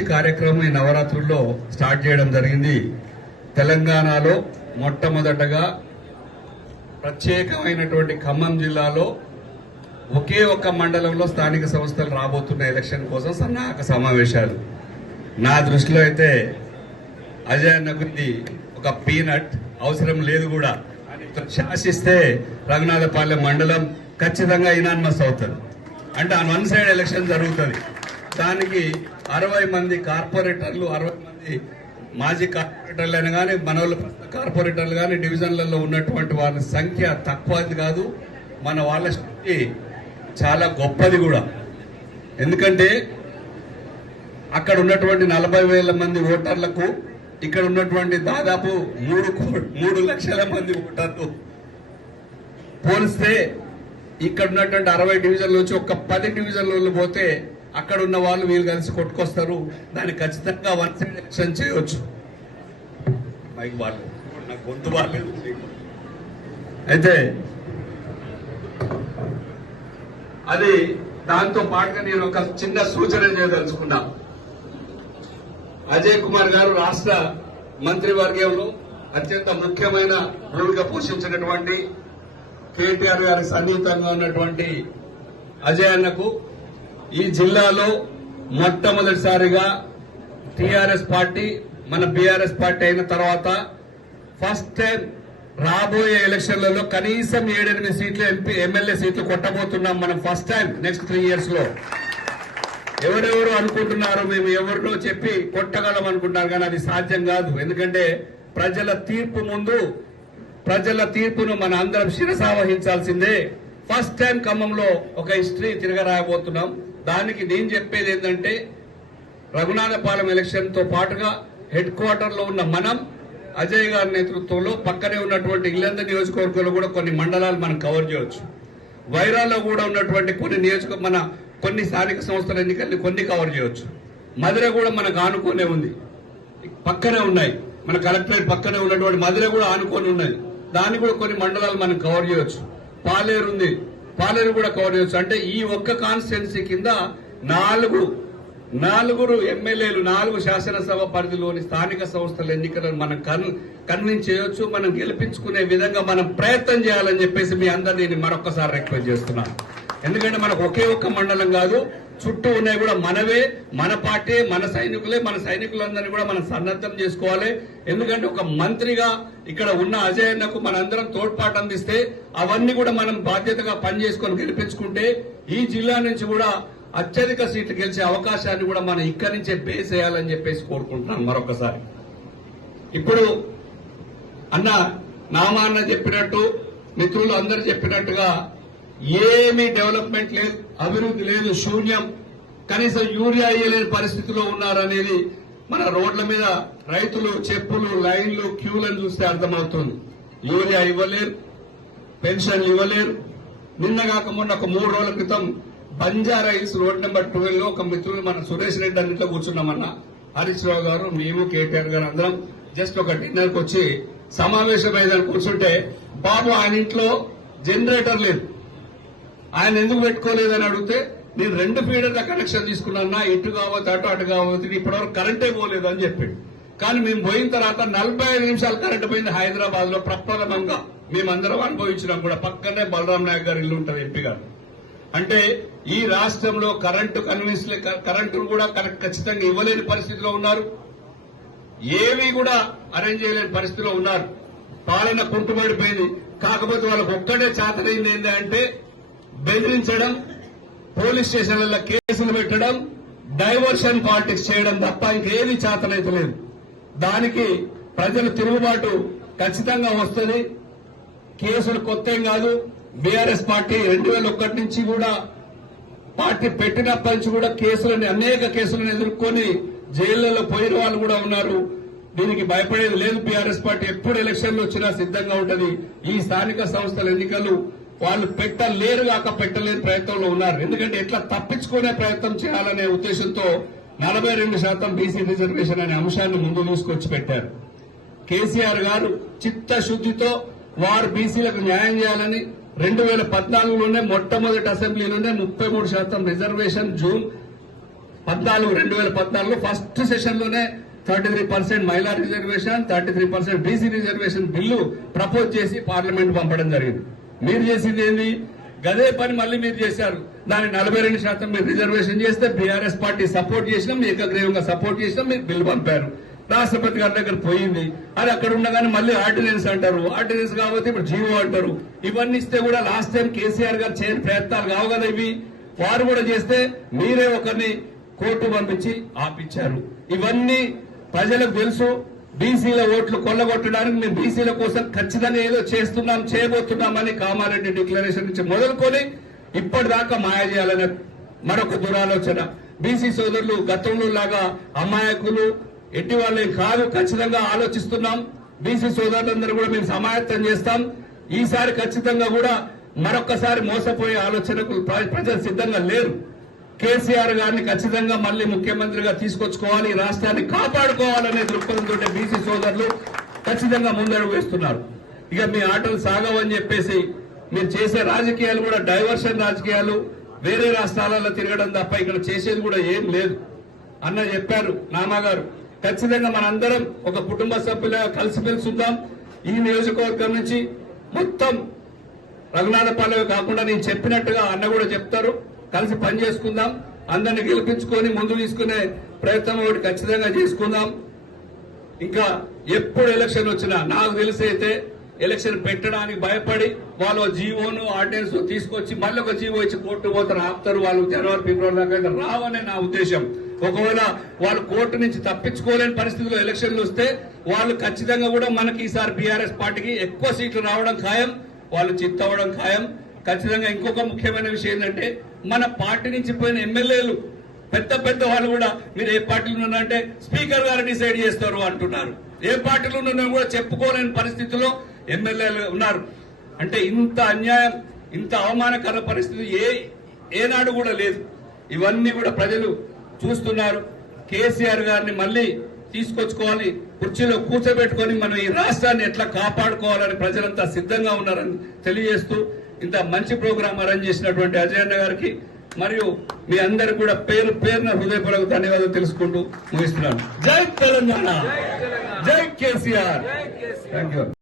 మంచి కార్యక్రమం ఈ నవరాత్రుల్లో స్టార్ట్ చేయడం జరిగింది తెలంగాణలో మొట్టమొదటగా ప్రత్యేకమైనటువంటి ఖమ్మం జిల్లాలో ఒకే ఒక్క మండలంలో స్థానిక సంస్థలు రాబోతున్న ఎలక్షన్ కోసం సన్నాహక సమావేశాలు నా దృష్టిలో అయితే అజయ్ అన్నకు ఒక పీనట్ అవసరం లేదు కూడా శాసిస్తే రఘునాథపాలెం మండలం ఖచ్చితంగా ఇనాన్మస్ అవుతుంది అంటే ఆ వన్ సైడ్ ఎలక్షన్ జరుగుతుంది దానికి అరవై మంది కార్పొరేటర్లు అరవై మంది మాజీ కార్పొరేటర్లు అయినా కానీ మన కార్పొరేటర్లు కానీ డివిజన్లలో ఉన్నటువంటి వాళ్ళ సంఖ్య తక్కువది కాదు మన వాళ్ళ శక్తి చాలా గొప్పది కూడా ఎందుకంటే అక్కడ ఉన్నటువంటి నలభై వేల మంది ఓటర్లకు ఇక్కడ ఉన్నటువంటి దాదాపు మూడు మూడు లక్షల మంది ఓటర్లు పోలిస్తే ఇక్కడ ఉన్నటువంటి అరవై డివిజన్ల నుంచి ఒక పది డివిజన్లలో పోతే అక్కడ ఉన్న వాళ్ళు వీళ్ళు కలిసి కొట్టుకొస్తారు దాన్ని ఖచ్చితంగా వన్ సైడ్ యాక్షన్ చేయవచ్చు మైక్ వాళ్ళు నాకు గొంతు వాళ్ళు అయితే అది దాంతో పాటుగా నేను ఒక చిన్న సూచన చేయదలుచుకున్నా అజయ్ కుమార్ గారు రాష్ట్ర మంత్రివర్గంలో అత్యంత ముఖ్యమైన రోల్గా పోషించినటువంటి కేటీఆర్ గారి సన్నిహితంగా ఉన్నటువంటి అజయ్ అన్నకు ఈ జిల్లాలో మొట్టమొదటిసారిగా టిఆర్ఎస్ పార్టీ మన బీఆర్ఎస్ పార్టీ అయిన తర్వాత ఫస్ట్ టైం రాబోయే ఎలక్షన్లలో కనీసం ఏడెనిమిది సీట్లు ఎంపీ ఎమ్మెల్యే సీట్లు కొట్టబోతున్నాం మనం first time next three years లో ఎవరెవరు అనుకుంటున్నారు మేము ఎవరినో చెప్పి కొట్టగలం అనుకుంటున్నారు కానీ అది సాధ్యం కాదు ఎందుకంటే ప్రజల తీర్పు ముందు ప్రజల తీర్పును మన అందరం శిరసావహించాల్సిందే ఫస్ట్ టైం ఖమ్మంలో ఒక హిస్టరీ తిరగ రాయబోతున్నాం దానికి నేను చెప్పేది ఏంటంటే రఘునాథపాలెం ఎలక్షన్తో పాటుగా హెడ్ లో ఉన్న మనం అజయ్ గారి నేతృత్వంలో పక్కనే ఉన్నటువంటి ఇల్లంద నియోజకవర్గంలో కూడా కొన్ని మండలాలు మనం కవర్ చేయవచ్చు వైరాల్లో కూడా ఉన్నటువంటి కొన్ని నియోజక మన కొన్ని స్థానిక సంస్థల ఎన్నికల్ని కొన్ని కవర్ చేయవచ్చు మధుర కూడా మనకు ఆనుకోనే ఉంది పక్కనే ఉన్నాయి మన కలెక్టరేట్ పక్కనే ఉన్నటువంటి మధుర కూడా ఆనుకొని ఉన్నాయి దాన్ని కూడా కొన్ని మండలాలు మనం కవర్ చేయవచ్చు పాలేరు ఉంది పాలేరు కూడా కవర్ చేయొచ్చు అంటే ఈ ఒక్క కాన్స్టిట్యున్సీ కింద నాలుగు నాలుగురు ఎమ్మెల్యేలు నాలుగు శాసనసభ పరిధిలోని స్థానిక సంస్థల ఎన్నికలను మనం కన్ కన్విన్స్ చేయొచ్చు మనం గెలిపించుకునే విధంగా మనం ప్రయత్నం చేయాలని చెప్పేసి మీ అందరినీ మరొకసారి రిక్వెస్ట్ చేస్తున్నాను ఎందుకంటే మనకు ఒకే ఒక్క మండలం కాదు చుట్టూ ఉన్నాయి కూడా మనవే మన పార్టీ మన సైనికులే మన సైనికులందరినీ కూడా మనం సన్నద్ధం చేసుకోవాలి ఎందుకంటే ఒక మంత్రిగా ఇక్కడ ఉన్న అజయన్నకు మన మనందరం తోడ్పాటు అందిస్తే అవన్నీ కూడా మనం బాధ్యతగా పనిచేసుకొని గెలిపించుకుంటే ఈ జిల్లా నుంచి కూడా అత్యధిక సీట్లు గెలిచే అవకాశాన్ని కూడా మనం ఇక్కడి నుంచే బేస్ చేయాలని చెప్పేసి కోరుకుంటున్నాను మరొకసారి ఇప్పుడు అన్న నామాన్న చెప్పినట్టు మిత్రులు అందరు చెప్పినట్టుగా ఏమీ డెవలప్మెంట్ లేదు అభివృద్ధి లేదు శూన్యం కనీసం యూరియా ఇయ్యలేని పరిస్థితిలో ఉన్నారనేది మన రోడ్ల మీద రైతులు చెప్పులు లైన్లు క్యూలను చూస్తే అర్థమవుతుంది యూరియా ఇవ్వలేరు పెన్షన్ ఇవ్వలేరు నిన్న కాక ఒక మూడు రోజుల క్రితం Banjara hills road number twelve లో ఒక మిత్రుడు మన సురేష్ రెడ్డి అన్నింటిలో కూర్చున్నామన్న హరీష్ రావు గారు మేము కేటీఆర్ గారు అందరం జస్ట్ ఒక డిన్నర్కి వచ్చి సమావేశం కూర్చుంటే బాబు ఆయన ఇంట్లో జనరేటర్ లేదు ఆయన ఎందుకు పెట్టుకోలేదని అడిగితే నేను రెండు ఫీడర్ల కనెక్షన్ తీసుకున్నా ఎటు కావచ్చు అటు అటు కావచ్చు ఇప్పటివరకు కరెంటే పోలేదు అని చెప్పాడు కానీ మేము పోయిన తర్వాత నలభై ఐదు నిమిషాలు కరెంట్ పోయింది హైదరాబాద్ లో ప్రప్రథమంగా మేమందరం అనుభవించినాం కూడా పక్కనే బలరాం నాయక్ గారు ఇల్లు ఉంటారు ఎంపీ గారు అంటే ఈ రాష్ట్రంలో కరెంటు కన్విన్స్ కరెంటు కూడా ఖచ్చితంగా ఇవ్వలేని పరిస్థితిలో ఉన్నారు ఏమీ కూడా అరేంజ్ చేయలేని పరిస్థితిలో ఉన్నారు పాలన కుంటుబడిపోయింది కాకపోతే వాళ్ళకు ఒక్కటే చాతరైంది ఏంటంటే బెదిరించడం పోలీస్ స్టేషన్లలో కేసులు పెట్టడం డైవర్షన్ పాలిటిక్స్ చేయడం తప్ప ఇంకేది చేతనైతే లేదు దానికి ప్రజల తిరుగుబాటు ఖచ్చితంగా వస్తుంది కేసులు కొత్త కాదు బీఆర్ఎస్ పార్టీ రెండు వేల ఒకటి నుంచి కూడా పార్టీ పెట్టినప్పటి నుంచి కూడా కేసులని అనేక కేసులను ఎదుర్కొని జైళ్లలో పోయిన వాళ్ళు కూడా ఉన్నారు దీనికి భయపడేది లేదు బీఆర్ఎస్ పార్టీ ఎప్పుడు ఎలక్షన్లు వచ్చినా సిద్ధంగా ఉంటుంది ఈ స్థానిక సంస్థల ఎన్నికలు వాళ్ళు పెట్టలేరు కాక పెట్టలేని ప్రయత్నంలో ఉన్నారు ఎందుకంటే ఎట్లా తప్పించుకునే ప్రయత్నం చేయాలనే ఉద్దేశంతో నలభై రెండు శాతం బీసీ రిజర్వేషన్ అనే అంశాన్ని ముందు తీసుకొచ్చి పెట్టారు కేసీఆర్ గారు చిత్తశుద్దితో వారు బీసీలకు న్యాయం చేయాలని రెండు వేల పద్నాలుగులోనే మొట్టమొదటి అసెంబ్లీలోనే ముప్పై మూడు శాతం రిజర్వేషన్ జూన్ పద్నాలుగు రెండు వేల పద్నాలుగులో ఫస్ట్ సెషన్లోనే థర్టీ త్రీ పర్సెంట్ మహిళా reservation thirty three percent BC reservation bill propose చేసి పార్లమెంట్ పంపడం జరిగింది మీరు చేసింది ఏంది గదే పని మళ్ళీ మీరు చేశారు దాని నలభై రెండు శాతం మీరు రిజర్వేషన్ చేస్తే బీఆర్ఎస్ పార్టీ సపోర్ట్ చేసినా మీ ఏకగ్రీవంగా సపోర్ట్ చేసినా మీరు బిల్లు పంపారు రాష్ట్రపతి గారి దగ్గర పోయింది అది అక్కడ ఉండగానే మళ్ళీ ఆర్డినెన్స్ అంటారు ఆర్డినెన్స్ కాబట్టి ఇప్పుడు జీవో అంటారు ఇవన్నీ ఇస్తే కూడా లాస్ట్ టైం కేసీఆర్ గారు చేయని ప్రయత్నాలు కావు కదా ఇవి వారు కూడా చేస్తే మీరే ఒకరిని కోర్టు పంపించి ఆపించారు ఇవన్నీ ప్రజలకు తెలుసు బీసీల ఓట్లు కొల్లగొట్టడానికి మేము బీసీల కోసం ఖచ్చితంగా ఏదో చేస్తున్నాం చేయబోతున్నామని కామారెడ్డి డిక్లరేషన్ నుంచి మొదలుకొని ఇప్పటిదాకా మాయ చేయాలని మరొక దురాలోచన బీసీ సోదరులు గతంలో లాగా అమాయకులు ఎట్టి వాళ్ళే కాదు ఖచ్చితంగా ఆలోచిస్తున్నాం బీసీ సోదరులందరూ కూడా మేము సమాయత్తం చేస్తాం ఈసారి ఖచ్చితంగా కూడా మరొకసారి మోసపోయే ఆలోచనకు ప్రజలు సిద్ధంగా లేరు కేసీఆర్ గారిని ఖచ్చితంగా మళ్ళీ ముఖ్యమంత్రిగా తీసుకొచ్చుకోవాలి రాష్ట్రాన్ని కాపాడుకోవాలనే దృక్పథంతో బీసీ సోదరులు ఖచ్చితంగా ముందడుగు వేస్తున్నారు ఇక మీ ఆటలు సాగవని చెప్పేసి మీరు చేసే రాజకీయాలు కూడా డైవర్షన్ రాజకీయాలు వేరే రాష్ట్రాలలో తిరగడం తప్ప ఇక్కడ చేసేది కూడా ఏం లేదు అన్న చెప్పారు నామాగారు ఖచ్చితంగా మనందరం ఒక కుటుంబ సభ్యులుగా కలిసి పిలుచుద్దాం ఈ నియోజకవర్గం నుంచి మొత్తం రఘునాథపాలెం కాకుండా నేను చెప్పినట్టుగా అన్న కూడా చెప్తారు కలిసి పని చేసుకుందాం అందరిని గెలిపించుకొని ముందు తీసుకునే ప్రయత్నం ఒకటి ఖచ్చితంగా చేసుకుందాం ఇంకా ఎప్పుడు ఎలక్షన్ వచ్చినా నాకు తెలిసి అయితే ఎలక్షన్ పెట్టడానికి భయపడి వాళ్ళు జీవోను ఆర్డినెన్స్ తీసుకొచ్చి మళ్ళీ ఒక జీవో ఇచ్చి కోర్టు పోతారు ఆపుతారు వాళ్ళు జనవరి ఫిబ్రవరి దాకా రావనే నా ఉద్దేశం ఒకవేళ వాళ్ళు కోర్టు నుంచి తప్పించుకోలేని పరిస్థితిలో ఎలక్షన్లు వస్తే వాళ్ళు ఖచ్చితంగా కూడా మనకి ఈసారి బీఆర్ఎస్ పార్టీకి ఎక్కువ సీట్లు రావడం ఖాయం వాళ్ళు చిత్తవడం ఖాయం ఖచ్చితంగా ఇంకొక ముఖ్యమైన విషయం ఏంటంటే మన పార్టీ నుంచి పోయిన ఎమ్మెల్యేలు పెద్ద పెద్ద వాళ్ళు కూడా మీరు ఏ పార్టీలో ఉన్నారంటే స్పీకర్ గారు డిసైడ్ చేస్తారు అంటున్నారు ఏ పార్టీలో ఉన్నా కూడా చెప్పుకోలేని పరిస్థితిలో ఎమ్మెల్యేలు ఉన్నారు అంటే ఇంత అన్యాయం ఇంత అవమానకర పరిస్థితి ఏ ఏనాడు కూడా లేదు ఇవన్నీ కూడా ప్రజలు చూస్తున్నారు కేసీఆర్ గారిని మళ్ళీ తీసుకొచ్చుకోవాలి కుర్చీలో కూర్చోబెట్టుకొని మనం ఈ రాష్ట్రాన్ని ఎట్లా కాపాడుకోవాలని ప్రజలంతా సిద్ధంగా ఉన్నారని తెలియజేస్తూ ఇంత మంచి ప్రోగ్రాం అరేంజ్ చేసినటువంటి అజయ్ అన్న గారికి మరియు మీ అందరికి కూడా పేరు పేరున హృదయపూర్వక ధన్యవాదాలు తెలుసుకుంటూ ముగిస్తున్నాను జై తెలంగాణ జై కేసీఆర్ థ్యాంక్ యూ